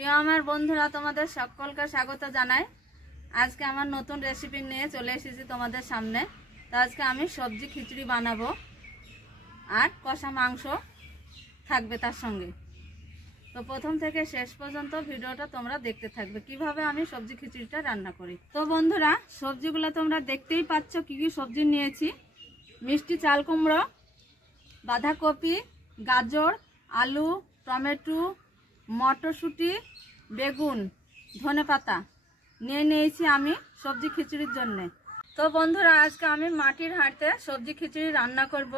প্রিয় আমার বন্ধুরা, তোমাদের সকলকে স্বাগত জানাই। আজকে আমার নতুন রেসিপি নিয়ে চলে এসেছি তোমাদের সামনে। তো আজকে আমি সবজি খিচুড়ি বানাবো আর কষা মাংস থাকবে তার সঙ্গে। তো প্রথম থেকে শেষ পর্যন্ত ভিডিওটা তোমরা দেখতে থাকবে কিভাবে আমি সবজি খিচুড়িটা রান্না করি। তো বন্ধুরা, সবজিগুলো তোমরা দেখতেই পাচ্ছ কি কি সবজি নিয়েছি। মিষ্টি চাল কুমড়ো, বাঁধাকপি, গাজর, আলু, টমেটো, মটরশুঁটি, বেগুন, ধনেপাতা নিয়েছি আমি সবজি খিচুড়ির জন্যে। তো বন্ধুরা, আজকে আমি মাটির হাঁড়িতে সবজি খিচুড়ি রান্না করব।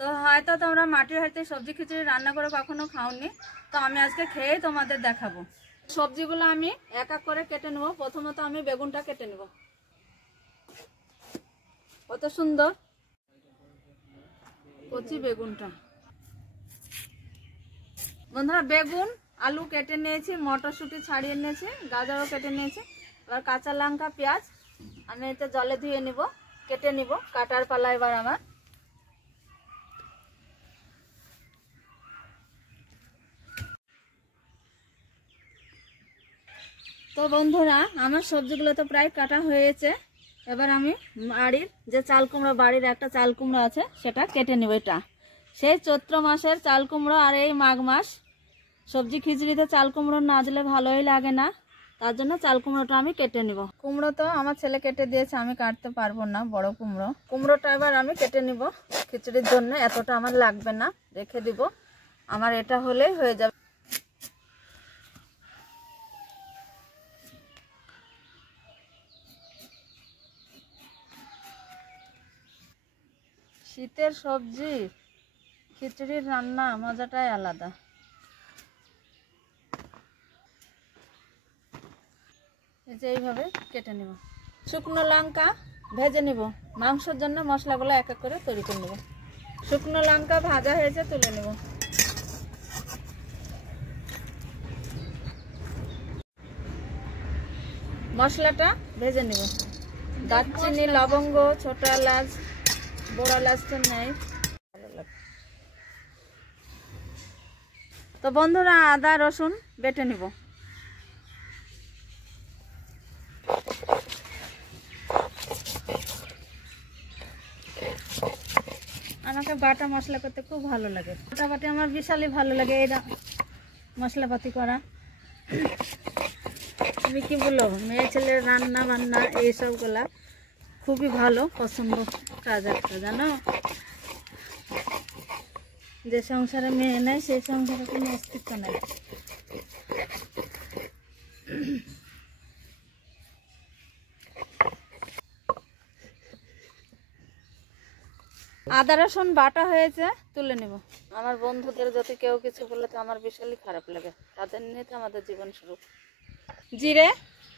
তো হয়তো তোমরা মাটির হাঁড়িতে সবজি খিচুড়ি রান্না করে কখনো খাওনি, তো আমি আজকে খেয়েই তোমাদের দেখাবো। সবজিগুলো আমি এক এক করে কেটে নেব। প্রথমত আমি বেগুনটা কেটে নেব। কত সুন্দর কচি বেগুনটা। বন্ধুরা, বেগুন আলু কেটে নিয়েছি, মটরশুঁটি ছাড়িয়ে নিয়েছি, গাজরও কেটে নিয়েছি। এবার কাঁচা লঙ্কা পেঁয়াজ আমি এটা জলে ধুয়ে নিব, কেটে নিব। কাটার পালা এবার আমার। তো বন্ধুরা, আমার সবজিগুলো তো প্রায় কাটা হয়েছে। এবার আমি বাড়ির যে চাল কুমড়ো, বাড়ির একটা চাল কুমড়ো আছে সেটা কেটে নিব। এটা সেই চৈত্র মাসের চাল কুমড়ো, আর এই মাঘ মাস সবজি খিচুড়িতে চাল কুমড়ো না দিলে ভালোই লাগে না, তার জন্য চাল কুমড়োটা আমি কেটে নিব। কুমড়ো তো আমার ছেলে কেটে দিয়েছে, আমি কাটতে পারবো না, বড় কুমড়োটা এবার আমি কেটে নিব খিচুড়ির জন্য। এতটা আমার লাগবে না, রেখে দিব, আমার এটা হলেই হয়ে যাবে। শীতের সবজি খিচুড়ির রান্না মজাটাই আলাদা। এই যে এইভাবে কেটে নিব। শুকনো লঙ্কা ভেজে নিব। মাংসের জন্য মশলাগুলো এক এক করে তৈরি করে নেব। শুকনো লঙ্কা ভাজা হয়েছে, তুলে নেব। মশলাটা ভেজে নেব। দারচিনি, লবঙ্গ, ছোট এলাচ, বড় এলাচ তো নেই। তো বন্ধুরা, আদা রসুন বেটে নিব। আমাকে বাটা মশলা করতে খুব ভালো লাগে। বাটাবাটি আমার বিশালই ভালো লাগে, এটা মশলাপাতি করা। আমি কি বলবো, মেয়ে ছেলের রান্না বান্না এইসবগুলা খুবই ভালো পছন্দ কাজ একটা, জানো। যে সংসারে মেয়ে নেই সেই সংসারে কোনো অস্তিত্ব নেই। আদা রসুন বাটা হয়েছে, তুলে নেব। আমার বন্ধুদের যদি কেউ কিছু বলে তো আমার বিশালই খারাপ লাগে, তাদের নিয়ে তো আমাদের জীবন শুরু। জিরে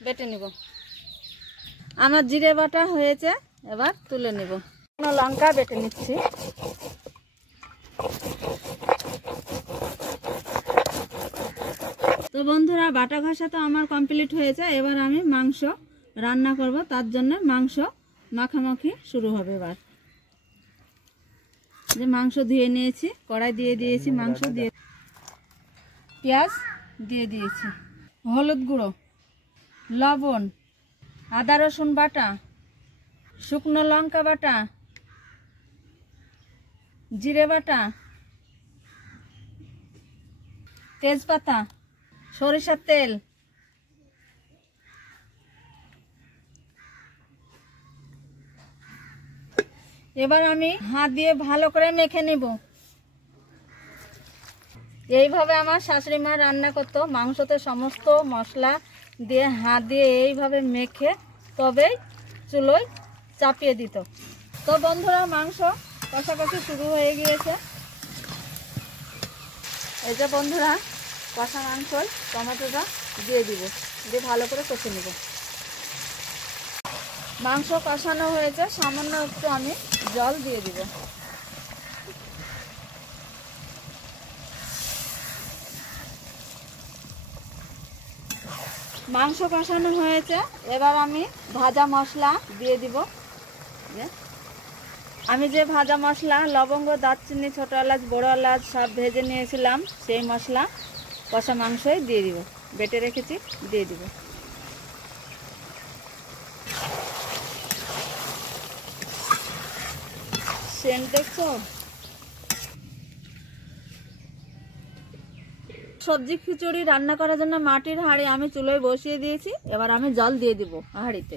বেটে নিব। আমার জিরে বাটা হয়েছে, এবার তুলে নেব। লঙ্কা বেটে নিচ্ছি। তো বন্ধুরা, বাটা ঘষা তো আমার কমপ্লিট হয়েছে। এবার আমি মাংস রান্না করব, তার জন্য মাংস মাখামাখি শুরু হবে। এবার যে মাংস ধুয়ে নিয়েছি, কড়াই দিয়ে দিয়েছি, মাংস দিয়ে পেঁয়াজ দিয়ে দিয়েছি, হলুদ গুঁড়ো, লবণ, আদা রসুন বাটা, শুকনো লঙ্কা বাটা, জিরে বাটা, তেজপাতা, সরিষার তেল, এবার আমি হাত দিয়ে ভালো করে মেখে নেব। এইভাবে আমার শাশুড়ি মা রান্না করতো। মাংসতে সমস্ত মশলা দিয়ে হাত দিয়ে এইভাবে মেখে তবেই চুলোয় চাপিয়ে দিত। তো বন্ধুরা, মাংস কষাকষি শুরু হয়ে গিয়েছে। এই যে বন্ধুরা, কষা মাংস টমেটোটা দিয়ে দিব, দিয়ে ভালো করে কষে নেব। মাংস কষানো হয়েছে, সামান্য একটু আমি জল দিয়ে দিব। মাংস কষানো হয়েছে, এবার আমি ভাজা মশলা দিয়ে দিব। আমি যে ভাজা মশলা লবঙ্গ, দারচিনি, ছোট এলাচ, বড় এলাচ সব ভেজে নিয়েছিলাম, সেই মশলা কষা মাংসই দিয়ে দিব। বেটে রেখেছি দিয়ে দিব। সেন্ট দেখছো? সবজি খিচুড়ি রান্না করার জন্য মাটির হাঁড়ি আমি চুলোয় বসিয়ে দিয়েছি। এবার আমি জল দিয়ে দিব হাঁড়িতে।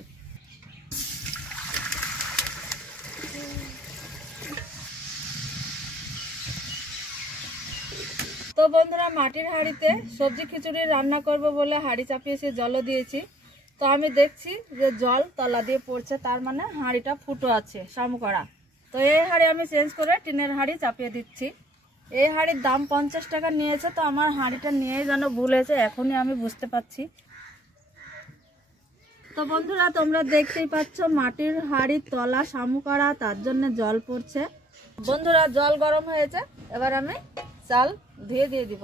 তো বন্ধুরা, মাটির হাঁড়িতে সবজি খিচুড়ি রান্না করব বলে হাঁড়ি চাপিয়েছি, জলও দিয়েছি। তো আমি দেখছি যে জল তলা দিয়ে পড়ছে, তার মানে হাঁড়িটা ফুটো আছে, সামুকড়া। তো এই হাঁড়ি আমি চেঞ্জ করে টিনের হাঁড়ি চাপিয়ে দিচ্ছি। এই হাঁড়ির দাম 50 টাকা নিয়েছে। তো আমার হাঁড়িটা নিয়েই যেন ভুল হয়েছে, এখনই আমি বুঝতে পারছি। তো বন্ধুরা, তোমরা দেখতেই পাচ্ছ মাটির হাঁড়ির তলা সামুকড়া, তার জন্য জল পড়ছে। বন্ধুরা, জল গরম হয়েছে, এবার আমি চাল ধুয়ে দিয়ে দিব।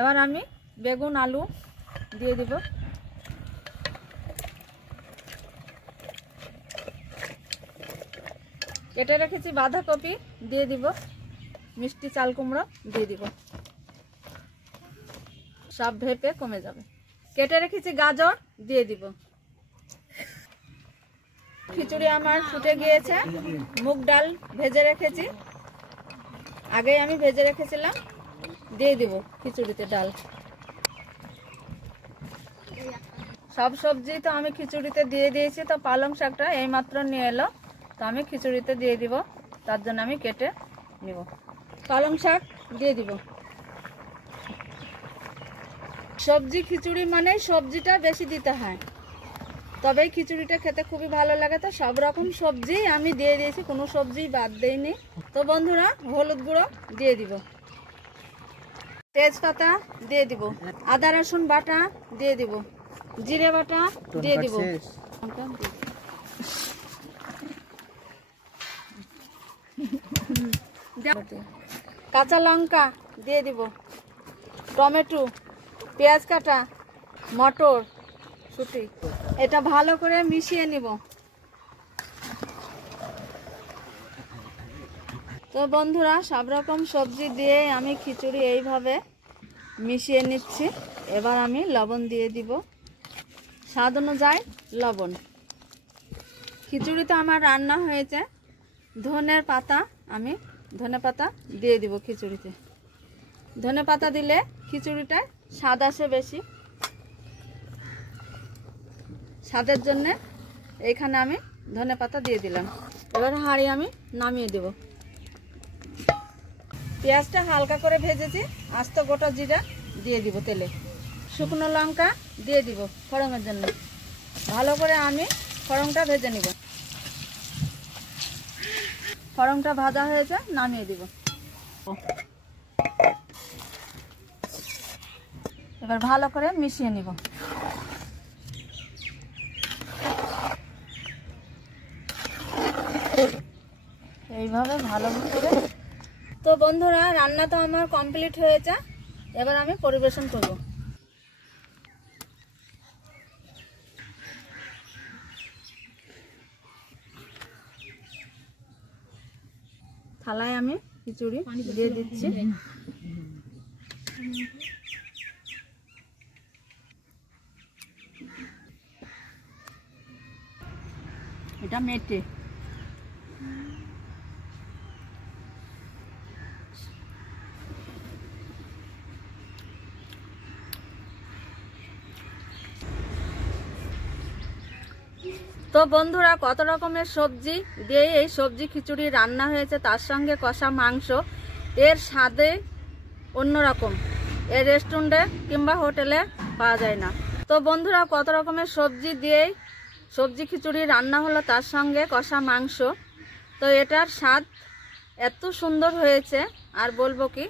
এবার আমি বেগুন আলু দিয়ে দিব। কেটে রেখেছি বাঁধাকপি দিয়ে দিব। মিষ্টি চাল কুমড়ো দিয়ে দিব, সব ভেপে কমে যাবে। কেটে রেখেছি গাজর দিয়ে দিব। খিচুড়ি আমার ফুটে গিয়েছে। মুগ ডাল ভেজে রেখেছি, আগেই আমি ভেজে রেখেছিলাম, দিয়ে দিব খিচুড়িতে ডাল। সব সবজি তো আমি খিচুড়িতে দিয়ে দিয়েছি। তো পালং শাকটা এইমাত্র নিয়ে এলো, তো আমি খিচুড়িতে দিয়ে দিব, তার জন্য আমি কেটে নিব। পালং শাক দিয়ে দিব। সবজি খিচুড়ি মানে সবজিটা বেশি দিতে হয়, তবেই খিচুড়িটা খেতে খুবই ভালো লাগে। তো সব রকম সবজি আমি দিয়ে দিয়েছি, কোনো সবজি বাদ দেইনি। তো বন্ধুরা, হলুদ গুঁড়ো দিয়ে দিব, তেজপাতা দিয়ে দিব, আদা রসুন বাটা দিয়ে দিব, জিরে বাটা দিয়ে দিব, কাঁচা লঙ্কা দিয়ে দিব, টমেটো, পেঁয়াজ কাটা, মটর শুটি। এটা ভালো করে মিশিয়ে নিব। তো বন্ধুরা, সব রকম সবজি দিয়ে আমি খিচুড়ি এইভাবে মিশিয়ে নিচ্ছি। এবার আমি লবণ দিয়ে দিব, স্বাদ অনুযায়ী লবণ। খিচুড়িতে আমার রান্না হয়েছে ধনের পাতা, আমি ধনে পাতা দিয়ে দিব খিচুড়িতে। ধনে পাতা দিলে খিচুড়িটায় স্বাদ আসে বেশি। স্বাদের জন্য এইখানে আমি ধনে পাতা দিয়ে দিলাম। এবার হাঁড়ি আমি নামিয়ে দেব। পেঁয়াজটা হালকা করে ভেজেছি, আস্ত গোটা জিরা দিয়ে দিব তেলে, শুকনো লঙ্কা দিয়ে দিব ফোড়নের জন্য। ভালো করে আমি ফোড়নটা ভেজে নিব। ফোড়নটা ভাজা হয়েছে, নামিয়ে দিব। এবার ভালো করে মিশিয়ে নিব। এইভাবে ভালো করে। তো বন্ধুরা, রান্না তো আমার কমপ্লিট হয়েছে। এবার আমি পরিবেশন করব। থালায় আমি খিচুড়ি দিয়ে দিচ্ছি। এটা মেটে। তো বন্ধুরা, কত রকমের সবজি দিয়ে এই সবজি খিচুড়ি রান্না হয়েছে, তার সঙ্গে কষা মাংস। এর স্বাদে অন্যরকম, এর রেস্টুরেন্টে কিংবা হোটেলে পাওয়া যায় না। তো বন্ধুরা, কত রকমের সবজি দিয়েই সবজি খিচুড়ি রান্না হলো, তার সঙ্গে কষা মাংস। তো এটার স্বাদ এত সুন্দর হয়েছে, আর বলবো কি।